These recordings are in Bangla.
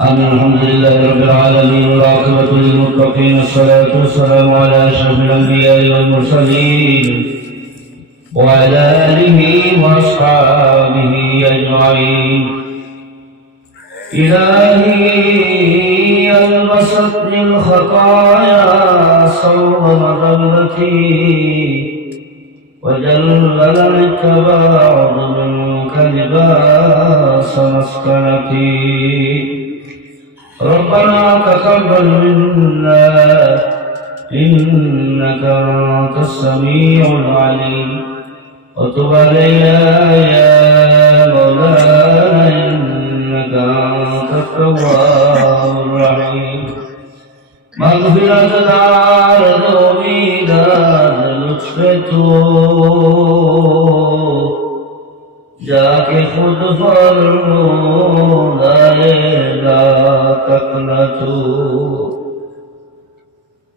الحمد لله رب العالمين والعاقبة للمتقين والصلاة والسلام على أشرف الأنبياء والمرسلين وعلى آله وأصحابه أجمعين. إلهي البسطني الخطايا صوب مذلتي وجلل التباعد منك لباس مسكنتي. ربنا تقبل منا إنك أنت السميع العليم وتب علينا يا مولانا إنك أنت التواب الرحيم. مغفرة دار دار لطف تو जाके खुद फरमाए ला तकनतु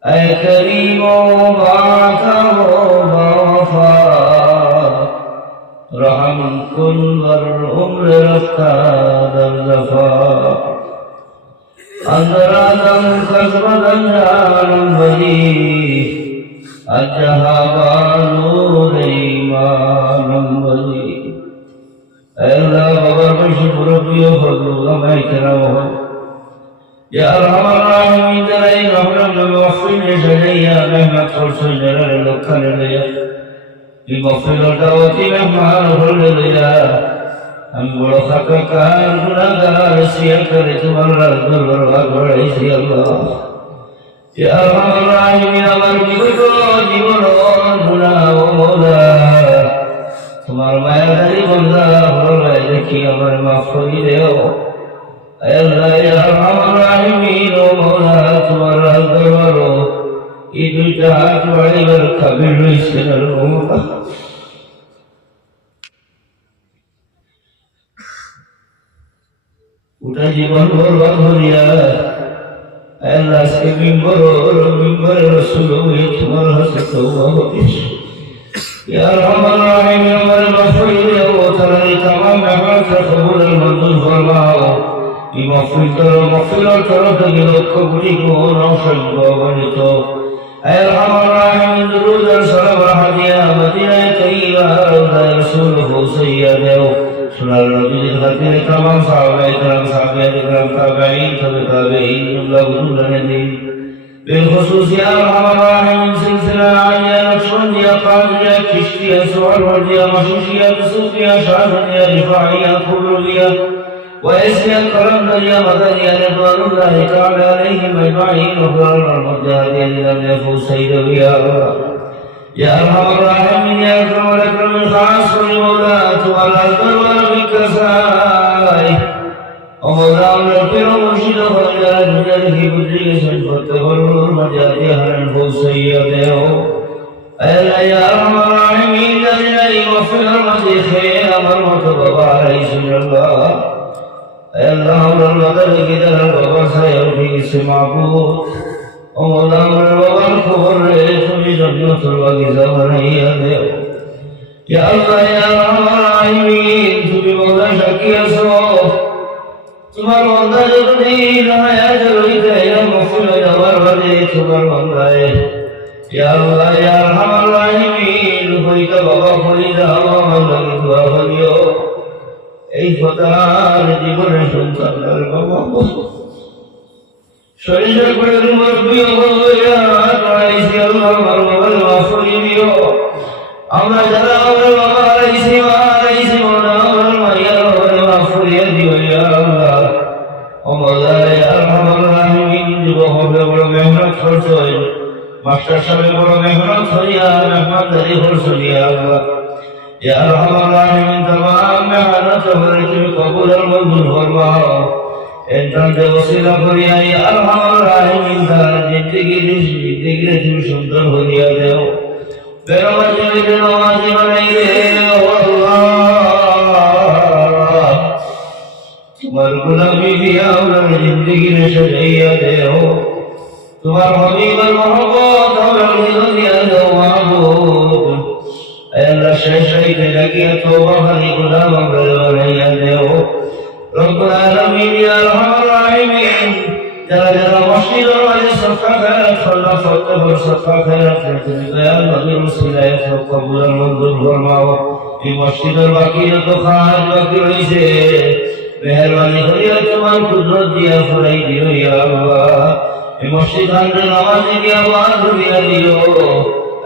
ऐ करीमो बातहो बाफा रहम कुल वर उम्र रफ्ता दर दफा अंदरादम कसबदन जानम बली अजहाबानो ईमानम बली। अल्लाह बाबा बशी मुरब्बियो फजलुल्लाह मैं कराओ या रहमान रहीम जलाई रहमान मगफिर जलिया रहमत फरसो जलाल लखन लिया ये मगफिर दावती मेहमान होल लिया हम बड़ा खतकार गुनाहगार सिया करे तुम्हारा दरबार बड़ाई सी अल्लाह या रहमान रहीम আমার বিগত জীবন গুনাহ ও মওলা তোমার মায়াদারি বন্দা হলো দেখি আমার মাফ করে দেও। আল্লাহ ইয়া আরহামার রাহিমিন ও মওলা তোমার দরবার এই দুইটা হাত বাড়িবার কাবিল হইছে না মওলা। ওটা জীবন বরবাদ হইয়া আল্লাহ আজকে মিম্বর রাসূল হয়ে তোমার হাতে তওবা করিস। يا رب العالمين والمغفر له وترى تمام نعمات قبول المنظور فرماؤ بمغفرة المغفرة ترى قبولكم ونوشك وغنيته. يا رب العالمين درود السلام رحمة مدينة طيبة روضة رسوله سيده سنة النبي الخطير تمام صحابة الكرام صحابة الكرام تابعين تابعين الله الذي بالخصوص يا ارحم الراحمين سلسله عاليه نقشبنديه قادريه كشتيه سوالورديه مشوشيه بسوطيه شعبنديه رفاعيه كبروليه واسيه كرمديه مدنيه رضوان الله تعالى عليهم اجمعين وقرار المجاهدين لم يفوز سيده يا الله يا ارحم الراحمين يا اكرم الاكرم الخاص والمولات والازدوار بالكسائي ومولام الفير مرشد خير الرجال في بدري سنفتبر المجادي هرن فوسيده. ألا يا أرحم الراحمين لله وفر المسيخين أمر متبقى عليه سنة الله. ألا أمر المدر كده البقى سيرفي سمعبود ومولام البقى الكبر في جنة الوغيزة ونهيده. يا الله يا أرحم الراحمين تبي مولا شكي أسوه তোমার বান্দা যদি হায়াত রইতে মফুল যাওয়ার বাদে তোমার বান্দায় ইয়া আল্লাহ ইয়া আরহামার রাহিমিন হইতা বাবা হই যাও আল্লাহ দোয়া করিও এই ফতার জীবনে সন্তানের বাবা শরীর করে মুরব্বি হইয়া আইসি আল্লাহ আমার বাবার মাফ করে দিও। আমরা যারা আমার বাবা আইসি মাওলা আমার মাইয়া বাবার মাফ করে দিও ইয়া আল্লাহ ومولاي يا ارحم الراحمين وهو بڑا محنت فرسوي ماستر صاحب بڑا محنت فریا رحمت دری فرسوي يا ارحم الراحمين تمام محنت فرسوي قبول المنظور فرماؤ انت وسیلہ فریا يا ارحم الراحمين دار زندگی تم سندر فریا دیو میرا وجہ نمازی بنائی دے तुम्हार गुलामी दिया और जिंदगी ने सजाइया दे हो तुम्हार हबीब मोहब्बत और दिया दो माबूद अल्लाह शहीद लगी तौबा हरी गुलाम बनाइया दे हो रब्बुल आलमीन या रहमान रहीम যারা যারা মসজিদের মাঝে সদকা খয়রাত করলাম প্রত্যেকের সদকা খয়রাত করতে দয়াল নবীর উসিলায় সব কবুল আর মঞ্জুর ফরমাও। এই মসজিদের বাকি যত কাজ বাকি রয়েছে মেহেরবানি করিয়া তোমার কুদরত দিয়া ফুরাই দিও ইয়া আল্লাহ। এই মসজিদ আন্দে নামাজে দিয়া আওয়াজ দিয়া দিও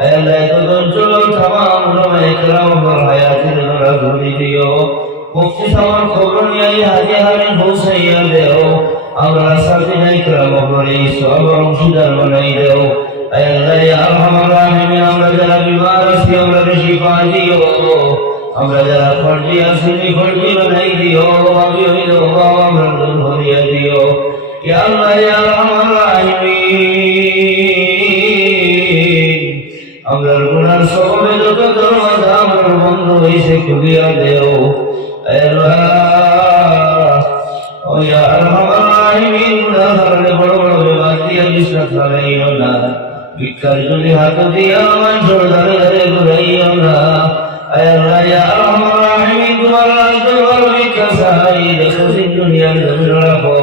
আল্লাহ। এত অঞ্চল তামাম উলামায়ে কেরামের হায়াতের দ্বারা ভরে দিও। মুফতি সাহেবের খবর নিয়ে হাজি হারিন পৌঁছাইয়া দেও। আমরা সাথে নাই কেরামের এই সবার অংশীদার বানাই দেও আল্লাহ। ইয়া আরহামার রাহিমিন আমরা যারা বিমার আছি আমরা শিফা দিও। আমরা যারা ফর্জি আছি ফর্জি বানাই দিও। আমি হইল বাবা আমরা দূর ভরিয়া দিও ইয়া আল্লাহ। ইয়া আরহামার রাহিমিন আমরার গুনার সবে যত দরওয়াজা আমার বন্ধ হইছে খুলিয়া দেও আল্লাহ। ও ইয়া আরহামার রাহিমিন গুনার কারণে বড় বড় বিমার দিয়া বিশ্বাস হারাইও না। ভিক্ষার যদি হাত দিয়া আমার জোরদারে ধরে ঘুরাইও না আল্লাহ। ইয়া আরহামার রাহিমিন তোমার দরবার ভিক্ষা চাই দেখো দুনিয়ার জমিন রাখো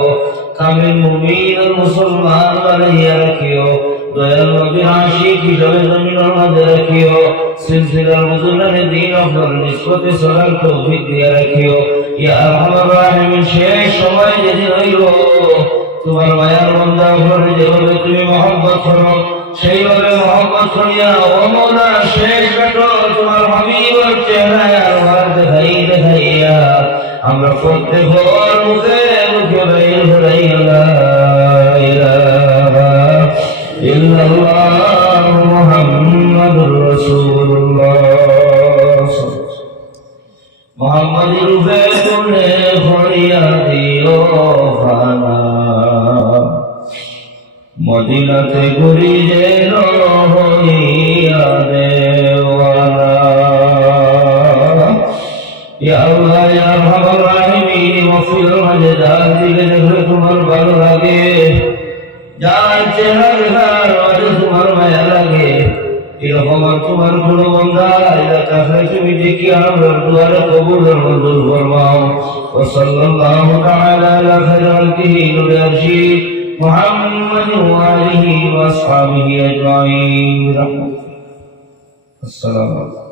কামিল মুমিন আর মুসলমান বানাইয়া রাখিও। দয়াল নবীর আশিক হিসাবে জমিনের মাঝে রাখিও। সিলসিলার মুজুলানে দিন আপনার নিষ্পত্তি চলার তৌফিক দিয়া রাখিও ইয়া আরহামার রাহিমিন। শেষ সময় যেদিন হইল তোমার মায়ার বান্দা উপরে যেভাবে তুমি মহব্বত করো সেইভাবে মহব্বত করিয়া ও মওলা শেষ কাটো তোমার হাবিবের চেহারায় আর দেখাইয়া আমরা প্রত্যেকের মুখে মুখে বাইর হইয়া লা ইলাহা ইল্লাল্লাহ মুহাম্মাদুর রাসূলুল্লাহ। মুহাম্মাদের রূপে কোনে হইয়া দিও ফানা মদিনাতে ঘুরি যেন হইয়া দেওয়ানা। ইয়া আল্লাহ ইয়া আরহামার রাহিমিন মসজিদের মাঝে যার দিকে দেখলে তোমার ভালো লাগে যার চেহারার মাঝে তোমার মায়া লাগে এরকম তোমার কোনো বান্দা এলাকা তুমি দেখি আমরা দুয়ারে কবুল মঞ্জুর ফরমাও। ওয়া সাল্লাল্লাহু তাআলা আলা খায়রিহি নূরে আরশিদ محمد وآله وأصحابه أجمعين. السلام عليكم.